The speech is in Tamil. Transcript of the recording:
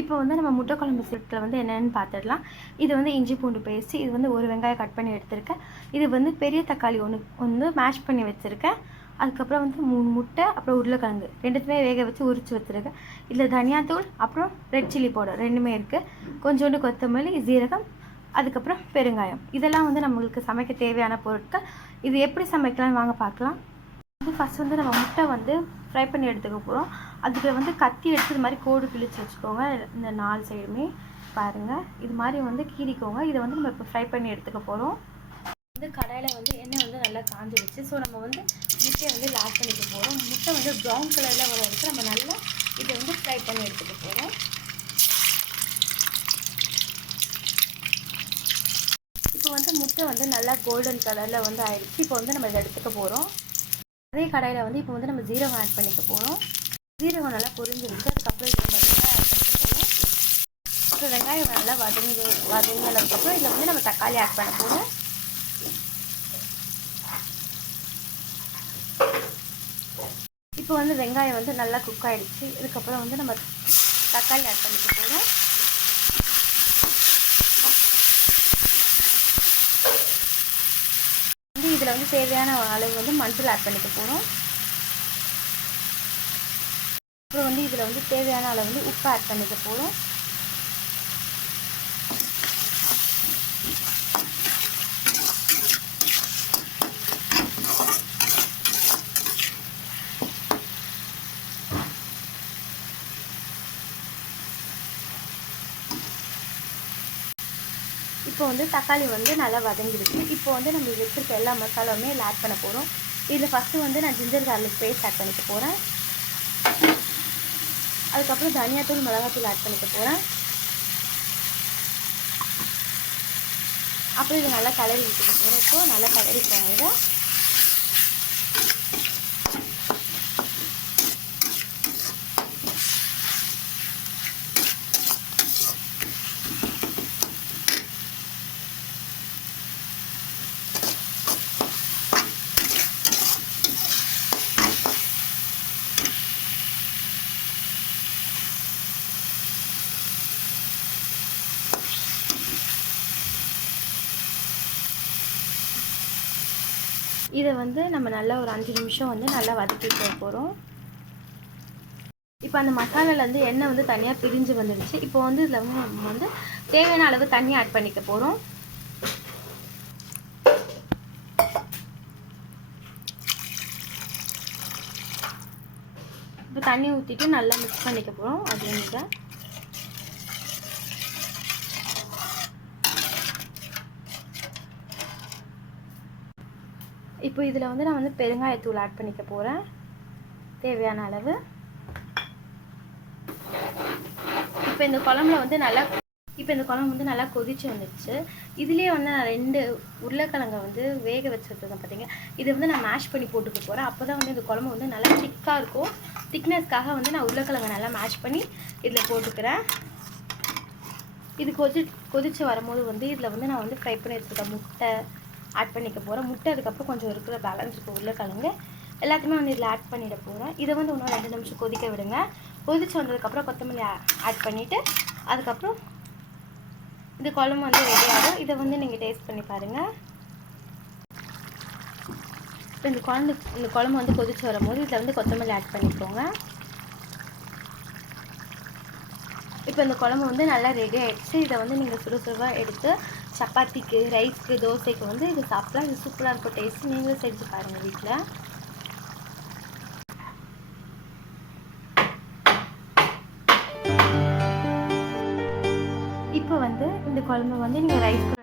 இப்போ வந்து நம்ம முட்டை குழம்பு செட்டில் வந்து என்னென்னு பார்த்துடலாம். இது வந்து இஞ்சி பூண்டு பேஸ்ட்டு, இது வந்து ஒரு வெங்காயம் கட் பண்ணி எடுத்திருக்கேன். இது வந்து பெரிய தக்காளி ஒன்று வந்து மேஷ் பண்ணி வச்சுருக்கேன். அதுக்கப்புறம் வந்து 3 முட்டை, அப்புறம் உருளைக்கிழங்கு ரெண்டுத்துமே வேக வச்சு உரித்து வச்சுருக்கேன். இதில் தனியாத்தூள் அப்புறம் ரெட் சில்லி பவுடர் ரெண்டுமே இருக்குது. கொஞ்சோண்டு கொத்தமல்லி, ஜீரகம், அதுக்கப்புறம் பெருங்காயம். இதெல்லாம் வந்து நம்மளுக்கு சமைக்க தேவையான பொருட்கள். இது எப்படி சமைக்கலாம்னு வாங்க பார்க்கலாம். ஃபஸ்ட் வந்து நம்ம முட்டை வந்து ஃப்ரை பண்ணி எடுத்துக்க போகிறோம். அதுக்கு வந்து கத்தி எடுத்து இது மாதிரி கோடு கிழிச்சு வச்சுக்கோங்க. இந்த 4 சைடுமே பாருங்கள், இது மாதிரி வந்து கீறிக்கோங்க. இதை வந்து நம்ம இப்போ ஃப்ரை பண்ணி எடுத்துக்க போகிறோம். வந்து கடாயில் வந்து எண்ணெய் வந்து நல்லா காஞ்சிடுச்சு. ஸோ நம்ம வந்து முட்டையை வந்து ஆட் பண்ணிக்க போகிறோம். முட்டை வந்து ப்ரௌன் கலரில் வர வரைக்கும் நம்ம நல்லா இதை வந்து ஃப்ரை பண்ணி எடுத்துக்க போகிறோம். இப்போ வந்து முட்டை வந்து நல்லா கோல்டன் கலரில் வந்து ஆயிடுச்சு. இப்போ வந்து நம்ம இதை எடுத்துக்க போகிறோம். அதே கடாயில் வந்து இப்போ வந்து நம்ம ஜீரகம் ஆட் பண்ணிக்க போகிறோம். ஜீரகம் நல்லா பொரிஞ்சிருக்கு. அதுக்கப்புறம் இதில் நம்ம வெங்காயம் ஆட் பண்ணிக்க போகிறோம். அப்புறம் வெங்காயம் நல்லா வதங்கினதுக்கப்புறம் இதில் வந்து நம்ம தக்காளி ஆட் பண்ண போகிறோம். இப்போ வந்து வெங்காயம் வந்து நல்லா குக் ஆகிடுச்சு. இதுக்கப்புறம் வந்து நம்ம தக்காளி ஆட் பண்ணிக்க போகிறோம். இதில் வந்து தேவையான அளவு வந்து மஞ்சள் ஆட் பண்ணிக்க போகிறோம். அப்புறம் வந்து இதில் வந்து தேவையான அளவு வந்து உப்பு ஆட் பண்ணிக்க போகிறோம். இப்போ வந்து தக்காளி வந்து நல்லா வதங்கிடுச்சு. இப்போ வந்து நம்ம வச்சுருக்க எல்லா மசாலாவுமே இதில் ஆட் பண்ண போகிறோம். இதில் ஃபஸ்ட்டு வந்து நான் ஜிஞ்சர் கார்லிக் பேஸ்ட் ஆட் பண்ணிக்க போகிறேன். அதுக்கப்புறம் தனியாத்தூள், மிளகாத்தூள் ஆட் பண்ணிக்க போகிறேன். அப்புறம் இதை நல்லா கலரி விட்டுக்க போகிறோம். இப்போது நல்லா கலரிக்கோங்க. இதை இதை வந்து நம்ம நல்லா ஒரு 5 நிமிஷம் வந்து நல்லா வதக்கிட்டு போகிறோம். இப்போ அந்த மசாலாலேருந்து எண்ணெய் வந்து தனியாக பிரிஞ்சு வந்துடுச்சு. இப்போ வந்து இதில் வந்து நம்ம வந்து தேவையான அளவு தண்ணி ஆட் பண்ணிக்க போகிறோம். இப்போ தண்ணி ஊற்றிட்டு நல்லா மிக்ஸ் பண்ணிக்க போகிறோம். அப்படின்ட்டு இப்போ இதில் வந்து நான் வந்து பெருங்காயத்தூள் ஆட் பண்ணிக்க போகிறேன் தேவையான அளவு. இப்போ இந்த குழம்புல வந்து நல்லா கொதிச்சு வந்துடுச்சு. இதுலேயே வந்து நான் 2 உருளைக்கிழங்கை வந்து வேக வச்சுருக்கேன் பார்த்தீங்க. இதை வந்து நான் மேஷ் பண்ணி போட்டுக்க போகிறேன். அப்போ தான் வந்து இந்த குழம்பு வந்து நல்லா திக்காக இருக்கும். திக்னஸ்க்காக வந்து நான் உருளைக்கிழங்கை நல்லா மேஷ் பண்ணி இதில் போட்டுக்கிறேன். இது கொதிச்சு வரும்போது வந்து இதில் வந்து நான் வந்து ஃப்ரை பண்ணி எடுத்துக்கிட்ட முட்டை ஆட் பண்ணிக்க போகிறேன். முட்டை அதுக்கப்புறம் கொஞ்சம் இருக்கிற பேலன்ஸ் இருக்க உருளைக்கிழங்கு எல்லாத்தையுமே வந்து இதில் ஆட் பண்ணிட போகிறேன். இதை வந்து இன்னும் 2 நிமிஷம் கொதிக்க விடுங்க. கொதிச்சு வந்ததுக்கப்புறம் கொத்தமல்லி ஆட் பண்ணிவிட்டு அதுக்கப்புறம் இந்த குழம்பு வந்து ரெடி ஆகும். இதை வந்து நீங்கள் டேஸ்ட் பண்ணி பாருங்கள். இப்போ இந்த குழம்பு வந்து கொதிச்சு வரும்போது இதில் வந்து கொத்தமல்லி ஆட் பண்ணிக்கோங்க. இப்போ இந்த குழம்பு வந்து நல்லா ரெடி ஆகிடுச்சு. இதை வந்து நீங்கள் சுடுசுடுவாக எடுத்து சப்பாத்திக்கு, ரைஸ்க்கு, தோசைக்கு வந்து இது சாப்பிட்லாம். இது சூப்பராக இருக்கும் டேஸ்ட். நீங்களும் செஞ்சு பாருங்கள் வீட்டில். இப்போ வந்து இந்த குழம்பு வந்து நீங்கள் ரைஸ்க்கு